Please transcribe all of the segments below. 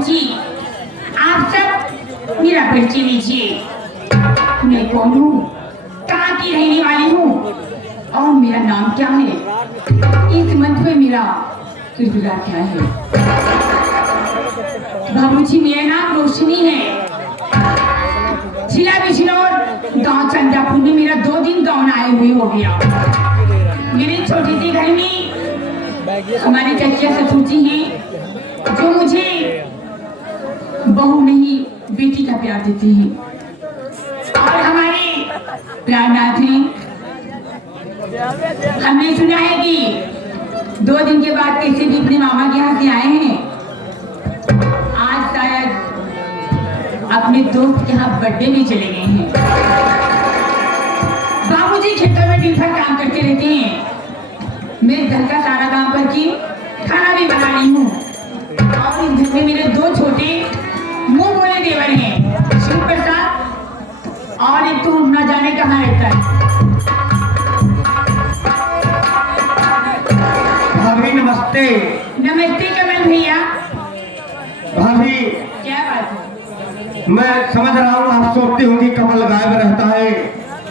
बाबूजी, आप सब मेरा परिचय लीजिए। मैं कौन हूँ, कहाँ की रहने वाली हूँ और मेरा नाम क्या है, इस मंथ में मेरा किरदार क्या है। बाबूजी, मेरा नाम रोशनी है। जिला बिजनौर गांव चंदापुर में मेरा 2 दिन गाँव आए हुए हो गया। मेरे छोटे से घर में हमारे चचा ससुर जी हैं जो मुझे बहू नहीं बेटी का प्यार देते हैं, और हमारे प्राणनाथ हैं। हमने सुना है कि 2 दिन के बाद कैसे भी अपने मामा के यहाँ से आए हैं। आज शायद अपने दोस्त के यहाँ बर्थडे में चले गए हैं। बाबूजी खेतों में दिन भर काम करते रहते हैं। मैं घर का सारा काम करके खाना भी बना रही हूँ, और इस घर में मेरे 2 छोटे मुंह बोले देवर हैं, शिव प्रसाद और एक तो न जाने कहाँ रहता है। भाभी नमस्ते। नमस्ते कमल भैया। भाभी क्या बात है? मैं समझ रहा हूँ आप सोचती होंगी कमल गायब रहता है।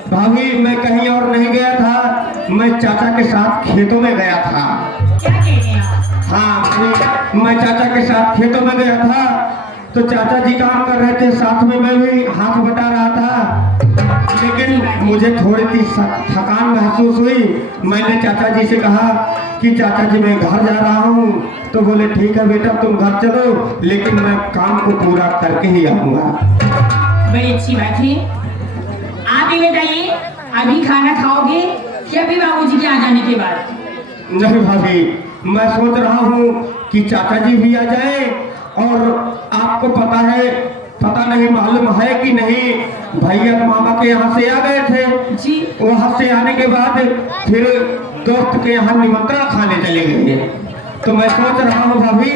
भाभी मैं कहीं और नहीं गया था, मैं चाचा के साथ खेतों में गया था। क्या कह रहे हैं आप? हाँ, मैं चाचा के साथ खेतों में गया था, तो चाचा जी काम कर रहे थे, साथ में मैं भी हाथ बटा रहा था। लेकिन मुझे थोड़ी सी थकान महसूस हुई। मैंने चाचा जी से कहा कि चाचा जी मैं घर जा रहा हूँ, तो बोले ठीक है बेटा तुम घर चलो, लेकिन मैं काम को पूरा करके ही आऊँगा। बड़ी अच्छी बात है। आप ये बताइए, अभी खाना खाओगे या अभी बाबूजी के आ जाने के बाद? नहीं भाभी, मैं सोच रहा हूँ कि चाचा जी भी आ जाए, और आपको पता नहीं मालूम है कि नहीं, भैया मामा के यहाँ से आ गए थे जी। वहाँ से आने के बाद फिर दोस्त के यहाँ निमंत्रण खाने चले गए। तो मैं सोच रहा हूँ भाभी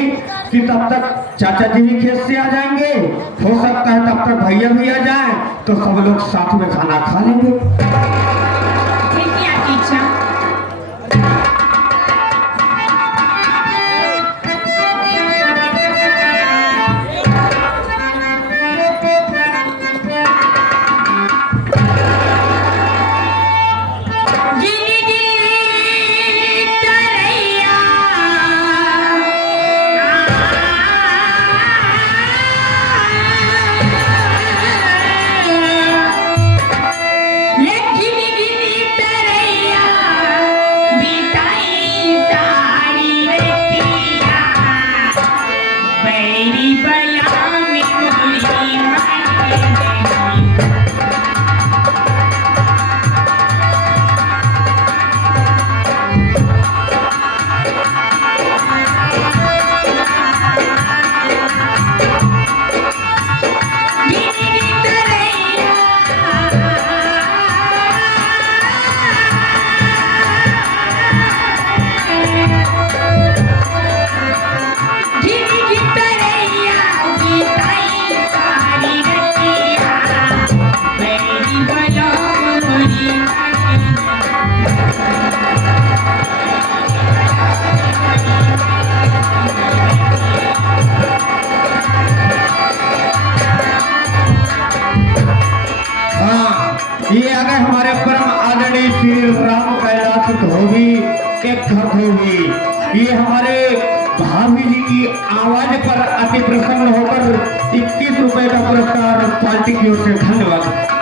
कि तब तक चाचा जी भी खेत से आ जाएंगे, हो सकता है तब तक भैया भी आ जाए, तो सब लोग साथ में खाना खा लेंगे। देखिए आपकी इच्छा। ये आ गए हमारे परम आदरणीय श्री राम कैलाश धोबी एक धोबी। ये हमारे भाभी जी की आवाज पर अति प्रसन्न होकर 21 रुपए का पुरस्कार पार्टी की ओर से धन्यवाद।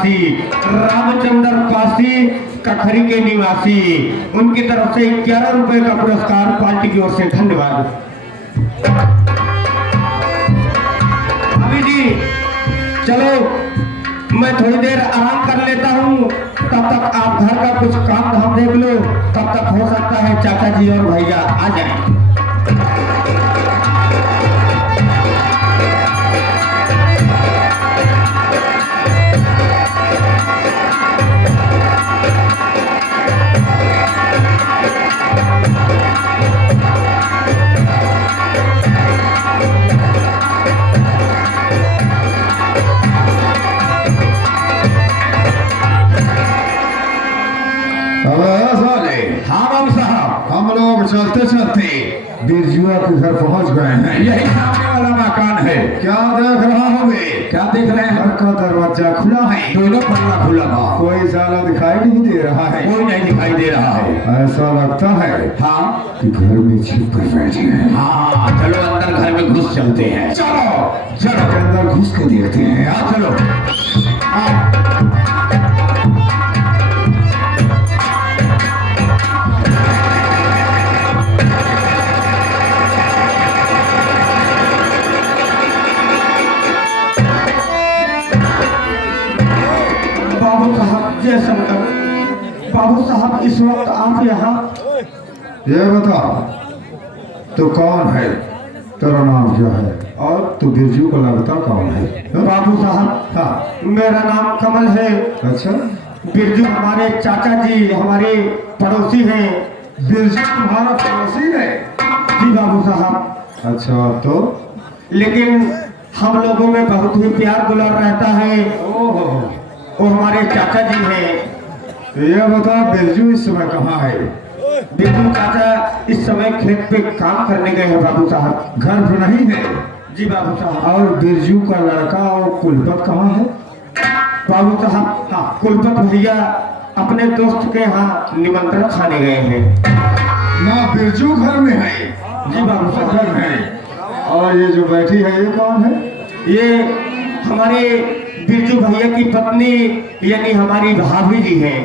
निवासी रामचंद्र पासी कखरी के निवासी, उनकी तरफ से 11 रुपए का पुरस्कार पार्टी की ओर से। धन्यवाद। भाभी जी चलो मैं थोड़ी देर आराम कर लेता हूँ, तब तक आप घर का कुछ काम धाम देख लो, तब तक हो सकता है चाचा जी और भैया आ जाएं। हम लोग चलते चलते बिरजुआ के घर पहुंच गए हैं। यही सामने वाला मकान है। क्या देख रहा होगे? क्या देख रहे हैं? घर का दरवाजा खुला है, दोनों पल्ला खुला है। कोई साला दिखाई नहीं दे रहा है। कोई नहीं दिखाई दे रहा है। ऐसा लगता है हाँ कि घर में छिप कर बैठे हैं। हाँ चलो अंदर घर में घुस चलते हैं। चलो चलो के अंदर घुस के देखते हैं। हाँ चलो। बाबू साहब जय शंकर। बाबू साहब इस वक्त आप यहाँ? ये बता तू कौन है, तेरा नाम क्या है और तू बिरजू का लगता कौन है? बाबू साहब हाँ मेरा नाम कमल है। अच्छा, बिरजू हमारे चाचा जी हमारे पड़ोसी हैं। बिरजू तुम्हारा पड़ोसी है? जी बाबू साहब। अच्छा तो लेकिन हम लोगों में बहुत ही प्यार दुलार रहता है। ओहो, वो हमारे चाचा जी हैं। ये बता बिरजू इस समय कहाँ है? बिरजू चाचा इस समय खेत पे काम करने गए हैं बाबू साहब। घर पर नहीं है? जी बाबू साहब। और बिरजू का लड़का और कुलपत कहाँ है? बाबू साहब हाँ कुलपत भैया अपने दोस्त के यहाँ निमंत्रण खाने गए हैं। ना बिरजू घर में है? जी बाबू साहब। घर में है। और ये जो बैठी है ये कौन है? ये हमारे बिरजू भैया की पत्नी यानी हमारी भाभी जी हैं।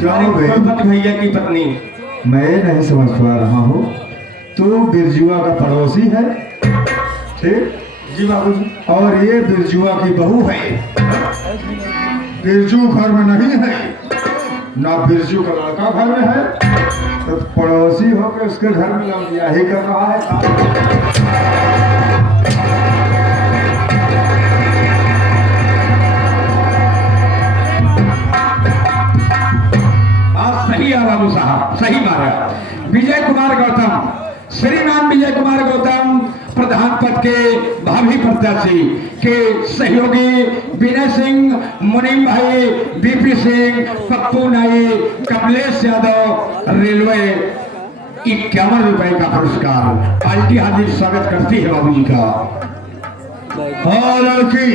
क्या हो गए? कुलपत भैया की पत्नी। मैं नहीं समझ पा रहा हूँ। तो बिरजुआ का पड़ोसी है, ठीक? जी बाबू जी। और ये बिरजुआ की बहू है। बिरजू घर में नहीं है, ना बिरजू का लड़का घर में है, तो पड़ोसी होकर उसके घर में यही कर रहा है। सही है बाबू साहब, सही मारा। विजय कुमार गौतम, श्रीमान विजय कुमार गौतम प्रधान पद के भावी प्रत्याशी के सहयोगी विनय सिंह, मुनीम भाई, बीपी सिंह, पप्पू नाई, कमलेश यादव, रेलवे 51 रुपए का पुरस्कार। पार्टी हार्दिक स्वागत करती है बाबू जी का। हाँ लड़की,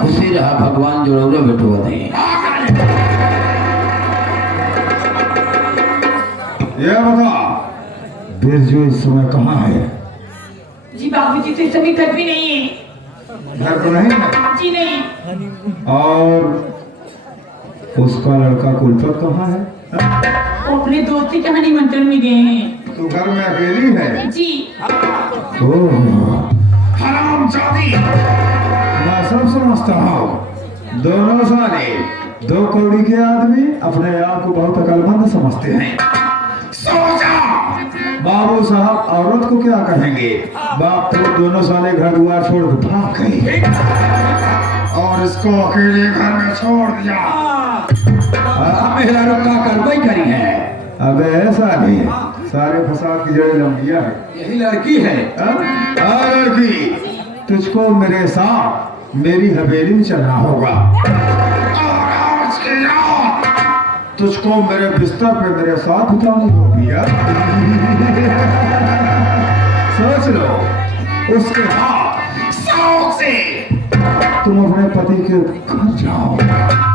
खुशी रहा भगवान जोड़ो बेटुआ दे। ये बता बिरजू इस समय कहाँ है? जी बाबूजी तो इस समय घर भी नहीं है। घर पर नहीं है? जी नहीं। और उसका लड़का कुलपत कहाँ है? वो अपने दोस्ती के यहाँ निमंत्रण में गए हैं। तू घर में अकेली है? जी। ओह, हरामजादी। मैं सब समझता हूँ। दोनों साले दो कौड़ी के आदमी अपने आप को बहुत अकलमंद समझते हैं। सोचा बाबू साहब औरत को क्या कहेंगे? बाप तो दोनों साले घर दुआर छोड़ के भाग गए और इसको अकेले घर में छोड़ दिया। मेरा रुका कार्रवाई करी है। अबे ऐसा नहीं, सारे फसाद की जड़ लंबिया है। यही लड़की है। लड़की, तुझको मेरे साथ मेरी हवेली में चलना होगा। तुझको मेरे बिस्तर पे मेरे साथ बितानी होगी यार। सोच लो, उसके बाद शौक से तुम अपने पति के घर जाओ,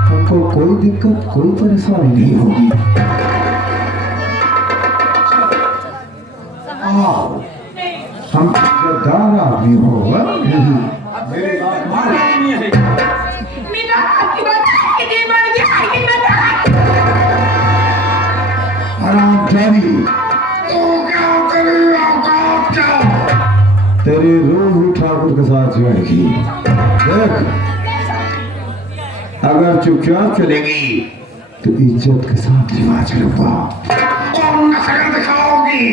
हमको कोई दिक्कत कोई परेशानी नहीं होगी। आओ, हम इज्जतदार आदमी हो। मेरी बात मानो। मेरा आपकी बात है कि मर गया है कि बता हरामजादी, तू क्या करेगा? क्या तेरी रूह ही ठाकुर के साथ जाएगी। देख, अगर चुपचाप चलेगी तो इज्जत के साथ जीवा चलूंगा और नखरे दिखाओगी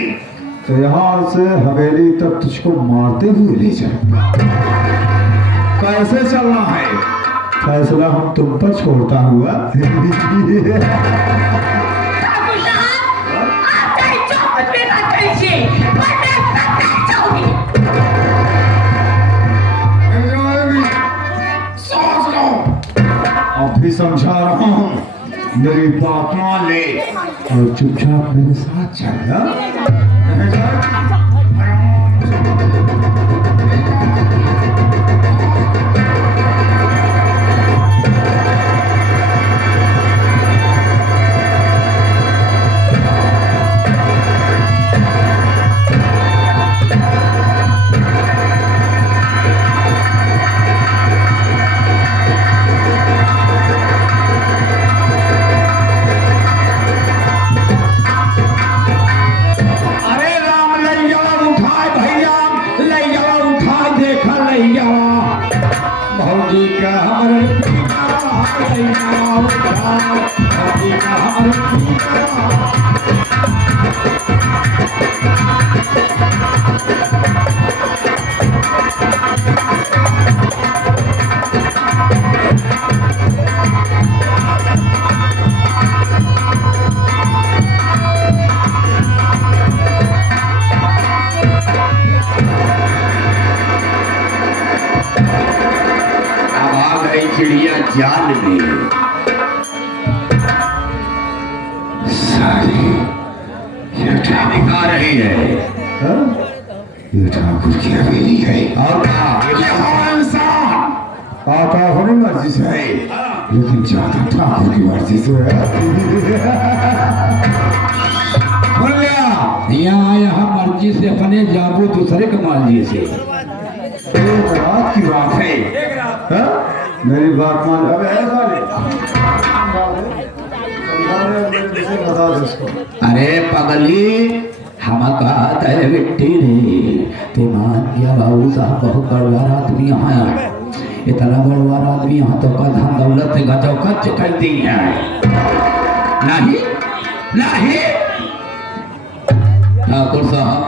तो यहाँ से हवेली तक तुझको मारते हुए ले चलूंगा। कैसे चलना है फैसला हम तुम पर छोड़ता हुआ। अब भी समझा रहा हूँ, मेरी बात मान ले और चुपचाप मेरे साथ चल। भौजी का हमरे चिड़िया जाल में सारी ये दिखा रही है। ये ठाकुर की हवेली है और इंसान आता अपनी मर्जी से है लेकिन ज्यादा ठाकुर की मर्जी से है। बोल गया यहाँ मर्जी से अपने जाबू दूसरे के मर्जी से। एक रात की बात है, मेरी बात मान। अबे बता दे इसको। अरे पगली हम कहते है बेटी रे ते मान गया बाबू साहब बहुत बड़वार आदमी यहाँ है। इतना बड़वार आदमी यहाँ तो का धन दौलत से गजौकत कर दी है। नहीं नहीं ठाकुर साहब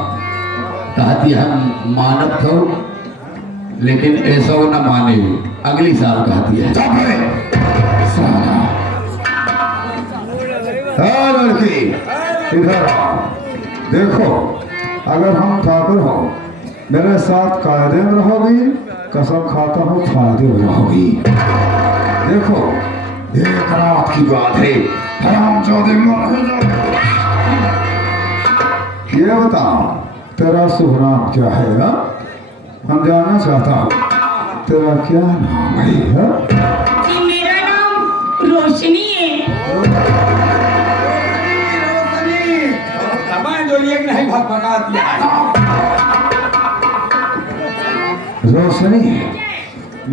कहती हम मानत हो लेकिन ऐसा न माने अगली साल कहती है। लड़की इधर देखो, अगर हम ठाकुर हो मेरे साथ कायदे में रहोगी, कसम खाता हूँ फायदे में रहोगी। देखो एक रात की बात है, ये बताओ तेरा शुभ नाम क्या है? हा? हम जानना चाहता हूँ तेरा क्या नाम है? जी मेरा नाम रोशनी है। रोशनी,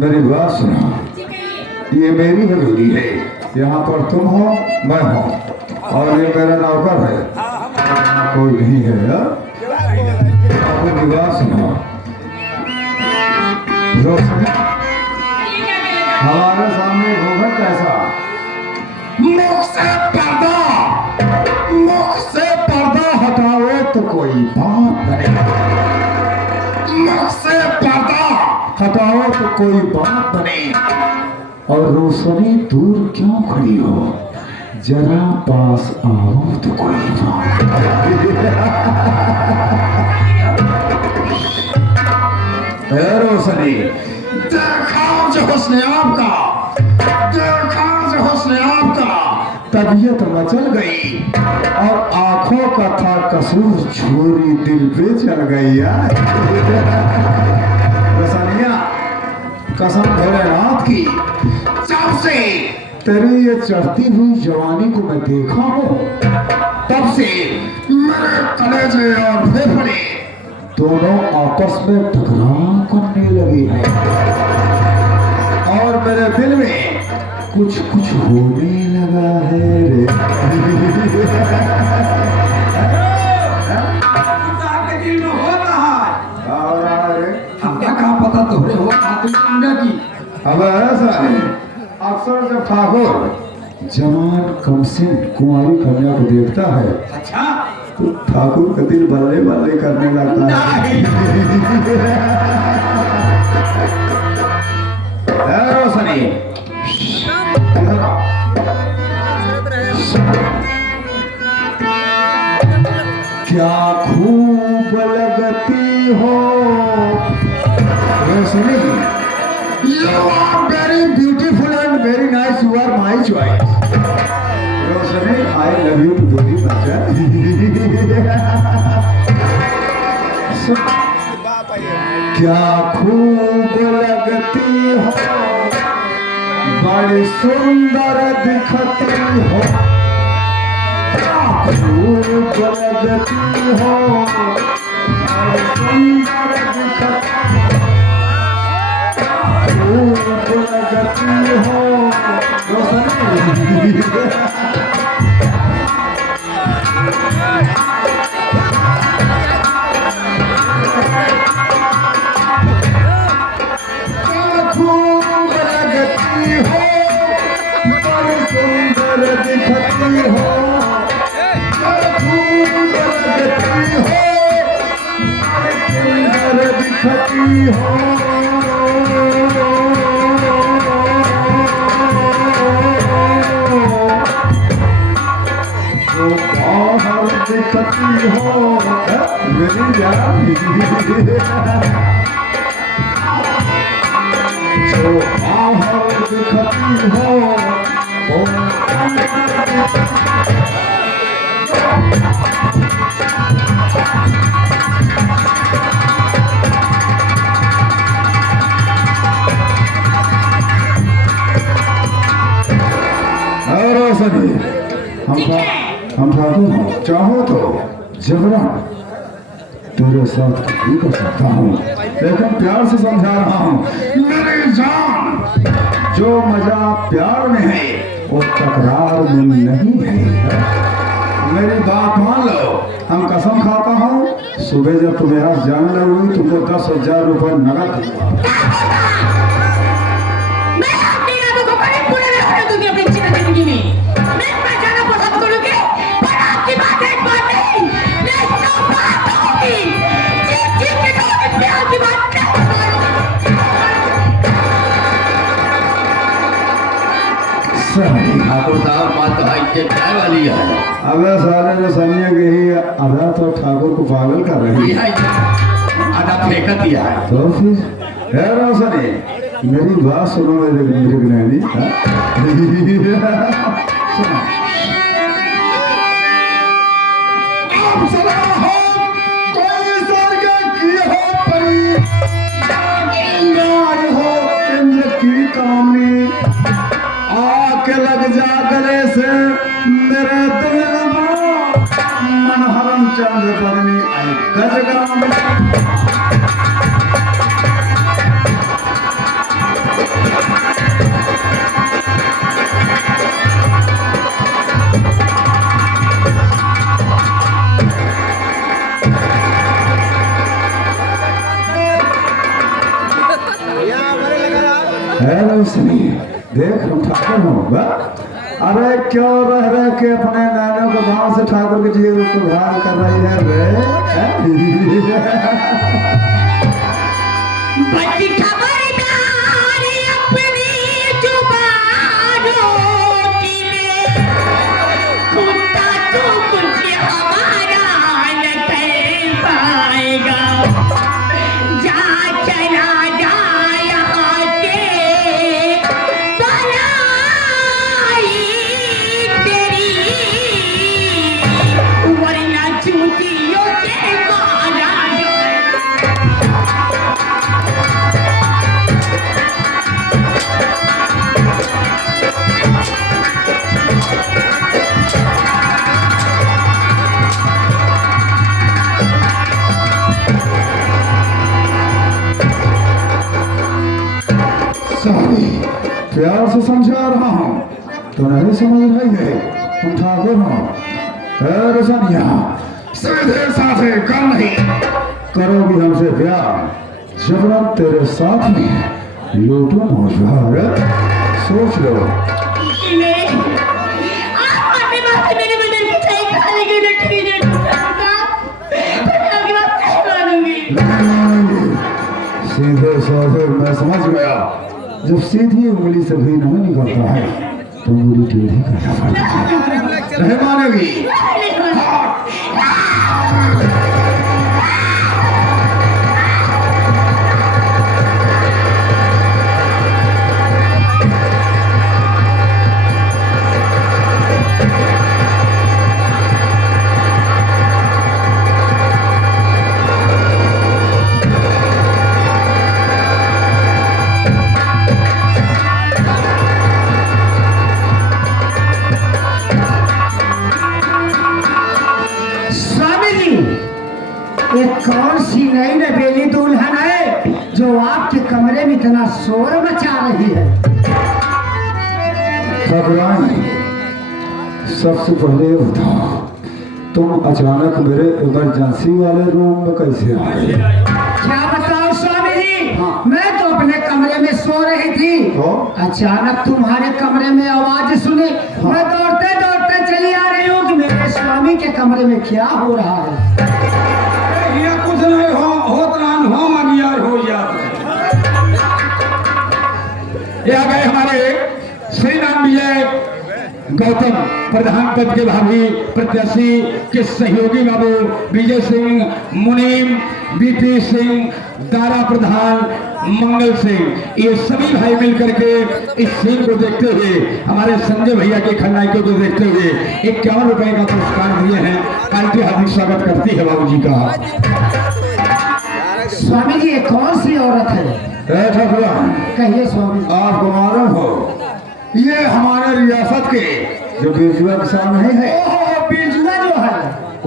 मेरी बात सुनो, ये मेरी हवेली है, यहाँ पर तुम हो मैं हूँ और ये मेरा नौकर है, कोई नहीं है। मेरी बात सुनो रोशनी, हमारे सामने घूंघट कैसा? मुख से पर्दा हटाओ तो कोई बात नहीं। मुख से पर्दा हटाओ तो कोई बात नहीं। और रोशनी दूर क्यों खड़ी हो? जरा पास आओ तो कोई बात नहीं। रोशनी देखा जो हुस्न आपका, देखा जो हुस्न आपका, तबीयत मचल गई और आंखों का था कसूर, छुरी दिल पे चल गई। रोशनिया कसम भोलेनाथ की, जब से तेरी ये चढ़ती हुई जवानी को मैं देखा हूँ, तब से मेरे कलेजे और फेफड़े दोनों आपस में टकराव करने लगे हैं और मेरे दिल में कुछ कुछ होने लगा है रे। आपके दिल में हो रहा है और अरे, हमने कहा पता तो हो खातिर की अब ऐसा है, अक्सर जब ठाकुर जवान कमसिन कुंवारी कन्या को देखता है अच्छा तो ठाकुर का दिल बल्ले बल्ले करने लगता है। रोशनी क्या खूब लगती हो रोशनी, You are very beautiful and very nice, you are my choice Roshni, I love you very much। क्या खूब लगती हो, बड़ी सुंदर दिखती हो, क्या खूब लगती हो, बड़ी सुंदर दिखती हो, खूब लगती हो रोशनी। खूब लगती हो, बड़ी सुंदर दिखती हो, खूब लगती हो, बड़ी सुंदर दिखती हो। जो बाहर दिखती हो मेरी जान, जो बाहर दिखती हो वो रोशनी, हम ठाकुर हो, चाहो तो जबरन तेरे साथ भी कर सकता हूँ, लेकिन प्यार से समझा रहा हूँ मेरी जान, जो मजा प्यार में है वो तकरार में नहीं है। मेरी बात मान लो, हम कसम खाता हूँ, सुबह जब तुम यहाँ जाने लगोगी तुमको 10,000 रुपये नगद दूंगा। मैं अपनी इरादों को कभी पूरा नहीं होने दूंगी अपनी जिंदगी में। मैं जाना पसंद करूंगी, पर आपकी बात एक बात नहीं, मैं सब बात होगी। जी के कहूंगी प्यार की बात सही। ठाकुर साहब बात तो हाई के चाय वाली है। अब सारे जो सनिया के ही अदा तो ठाकुर को पागल कर रही ये है। है आधा फेंक दिया है। तो फिर है रोशनी, मेरी बात सुनो मेरे गृहिणी, सुनो। आप सदा हो कोई स्वर्ग की हो परी, नारी हो इंद्र की कामनी, आके लग जा गले से मेरे दिल में, मन हरम चंद्र बदनी गजगामी। हेलो सनी, देख हम ठाकुर होगा। अरे क्यों रह के अपने नैनों को भाव से ठाकुर के जीव को भार कर रही है रे? बड़ी खबरदार अपनी जुबानों की ले, कुत्ता तो कुछ हमारा न कर पाएगा। जा चला जा यहाँ से, बनाई तेरी, वरना चूतियों से मारा जाए। प्यार से समझा रहा हूँ तो नहीं समझ रही है। तुम ठाकुर हो रोशनिया, सीधे साधे कल नहीं करोगी हमसे प्यार, जबरन तेरे साथ में लूटू मौज भर। सोच लो। सीधे साधे मैं समझ गया, जब सीधी उंगली से भी नहीं निकलता है तो उंगली टेढ़ी करना पड़ता है। नहीं मानेगी? ये कौन सी नई नवेली दुल्हन है जो आपके कमरे में इतना शोर मचा रही है? भगवान, सबसे पहले ये बताओ, तुम अचानक मेरे इमरजेंसी वाले रूम में कैसे आ गए? क्या बताओ स्वामी जी, मैं तो अपने कमरे में सो रही थी, अचानक तुम्हारे कमरे में आवाज सुनी, मैं दौड़ते दौड़ते चली आ रही हूँ कि मेरे स्वामी के कमरे में क्या हो रहा है। ये कुछ नहीं होत रान हो मगियार हो जात। ये आ गए हमारे श्री राम विजय गौतम प्रधान पद के भावी प्रत्याशी के सहयोगी बाबू विजय सिंह मुनीम, बीपी सिंह, दारा प्रधान, मंगल सिंह, ये सभी भाई मिलकर के इस सीन को देखते हुए, हमारे संजय भैया के खलनायकों को देखते हुए 51 रुपए का पुरस्कार दिए हैं। पार्टी हार्दिक स्वागत करती है बाबू जी का। स्वामी जी, ये कौन सी औरत है? कहिए स्वामी। आपको मालूम हो, ये हमारे रियासत के जो बिरजुआ किसान नहीं है, बिरजुआ जो है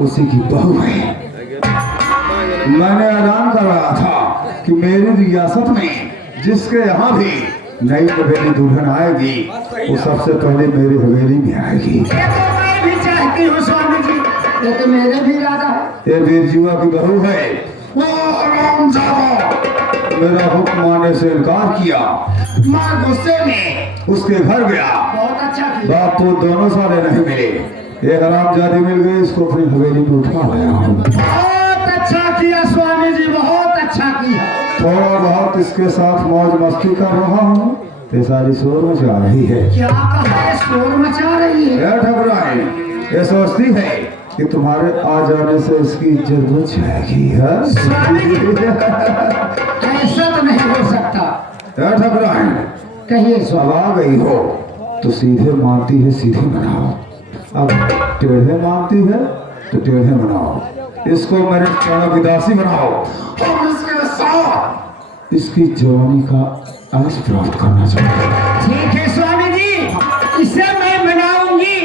उसी की बहू है। मैंने ऐलान कर रहा था कि मेरी रियासत में जिसके यहाँ भी नई हवेली दुल्हन आएगी वो सबसे पहले मेरी हवेली में आएगी। ये तो मैं भी चाहती हूँ स्वामी जी, ये तो मेरे भी इरादा है। ये बिरजुआ की बहू है। वो हरामजादा मेरा हुक्म मानने से इनकार किया, मां गुस्से में उसके घर गया। बहुत अच्छा किया। बाप तो दोनों साले नहीं मिले, एक हरामजादी मिल गई, इसको अपनी हवेली में उठा लाया हूँ। बहुत अच्छा किया स्वामी जी, बहुत अच्छा किया। थोड़ा बहुत इसके साथ मौज मस्ती कर रहा हूँ, ये सारी शोर मचा रही है। क्या कहा है? शोर मचा रही है। ठकुराइन ये सोचती है कि तुम्हारे आ जाने से इसकी इज्जत बच जाएगी है? स्वामी जी, ऐसा तो नहीं हो सकता। ठकुराइन कहिए अब स्वामी। आ गई हो तो सीधे मानती है सीधे मनाओ, अब टेढ़े मानती है तो टेढ़े मनाओ, इसको मेरे चरणों की दासी बनाओ और इसके साथ इसकी जवानी का आस प्राप्त करना चाहिए। ठीक है स्वामी जी, इसे मैं मनाऊंगी।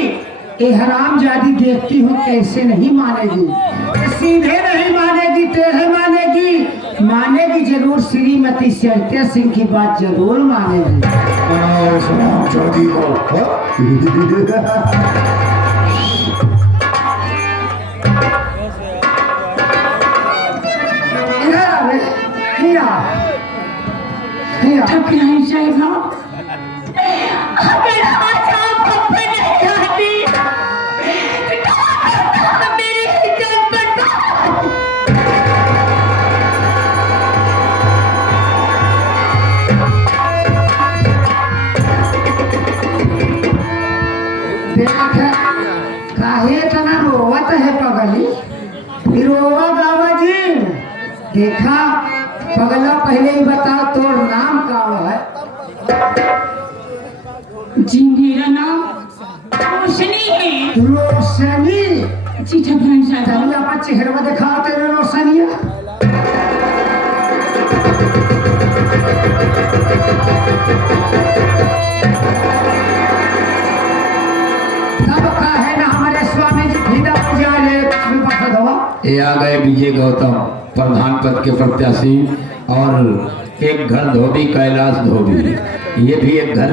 ये हरामजादी देखती हूँ कैसे नहीं मानेगी, ये सीधे नहीं मानेगी, टेढ़े मानेगी, मानेगी जरूर। श्रीमती शैत्या सिंह की बात जरूर मानेगी। मनाओ सलाम जादी को। इधर आ रे, हिया, हिया। ठकुराइन साहिबा, अगर आज आप पप्पा नहीं आती तो मेरी इज्जत बर्बाद। देख, काहे तना रोवत है पगली? रोवा बाबा जी। देखा पगला, पहले ही बताओ तोर नाम का है? जी मेरा नाम रोशनी है। रोशनी? जी ठकुराइन साहिबा। तभी आप चेहरा दिखाओ तेरे रोशनिया। तब का है ना हमारे स्वामी जी भीदा पूजा ले बखत हुआ। ये आ गए विजय गौतम प्रधान पद के प्रत्याशी और एक घर धोबी कैलाश धोबी। ये भी एक घर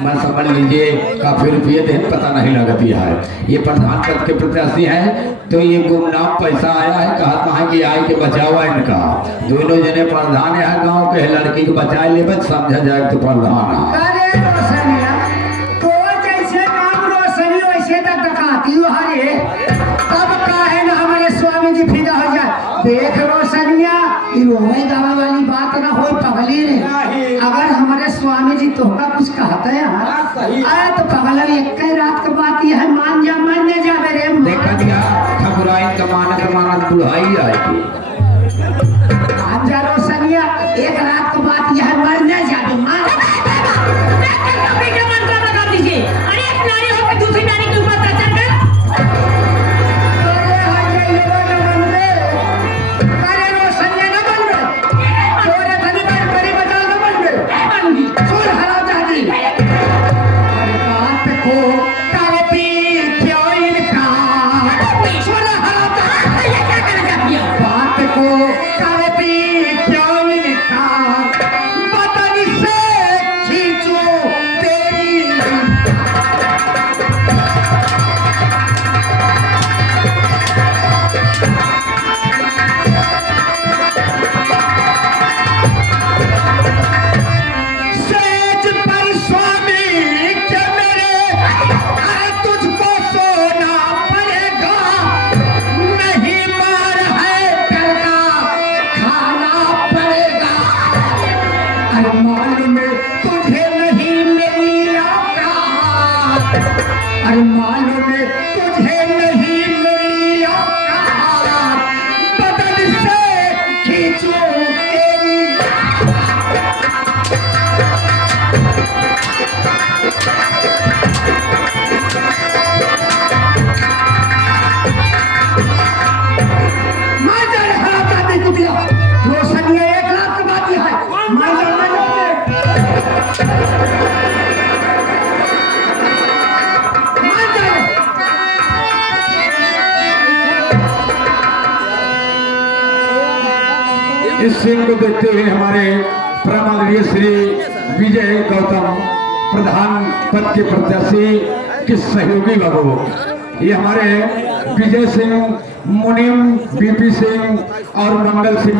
में समझ लीजिए काफी रुपये देन पता नहीं लगती है। ये प्रधान पद के प्रत्याशी है तो ये गुमनाम पैसा आया है, कहा कहाँ की आय के बचावा इनका। दोनों जने प्रधान है गांव के, लड़की को बचा ले बस समझा जाए तो प्रधान है। अरे रोशनिया तो जैसे नाम रोशनी वैसे तो टकाती हो हरे, तब काहे ना हमारे स्वामी जी फिदा हो जाए। देख रोशनिया ये रोए गावे वाली बात ना हो पगली रे। अगर हमारे स्वामी जी तोहका कुछ कहते हैं अरे तो पगला एक रात के बात ये है, मान जा रे। देखा दिया ठकुराइन का मानत बुढ़ाई आएगी। मान जा रोशनिया, एक रात के बात यह है, मर न जाबे मान। अरे एक नारी होकर दूसरी नारी के ऊपर अत्याचार कर। अरे हजे ये न बनबे, अरे रोशनिया न बनबे, तोरे धनी पर बड़ी बचाल न बनबे। बनगी सुन हराम जाती बात को तारे पी क्यों इनकार। सुन हराम जाती ये क्या करना चाहती हो? बात को तारे पी क्यों इनकार। बदन से खींचो तेरी सेज पर स्वामी के मेरे, अरे तुझको सोना पड़ेगा। नहीं मार है कल का खाना पड़ेगा। अरे मालूम तुझे नहीं मेरी औकात, अरे मालूम तुझे नहीं मेरी औकात। बदन से खींचो तेरी माजर हरा करने को दिया। रोशनिया एक रात की बात यह है, माजर इस सीन को देखते हुए हमारे परमादरणीय श्री विजय गौतम प्रधान पद के प्रत्याशी के सहयोगी बाबू, ये हमारे विजय सिंह, मुनीम, बीपी सिंह और मंगल सिंह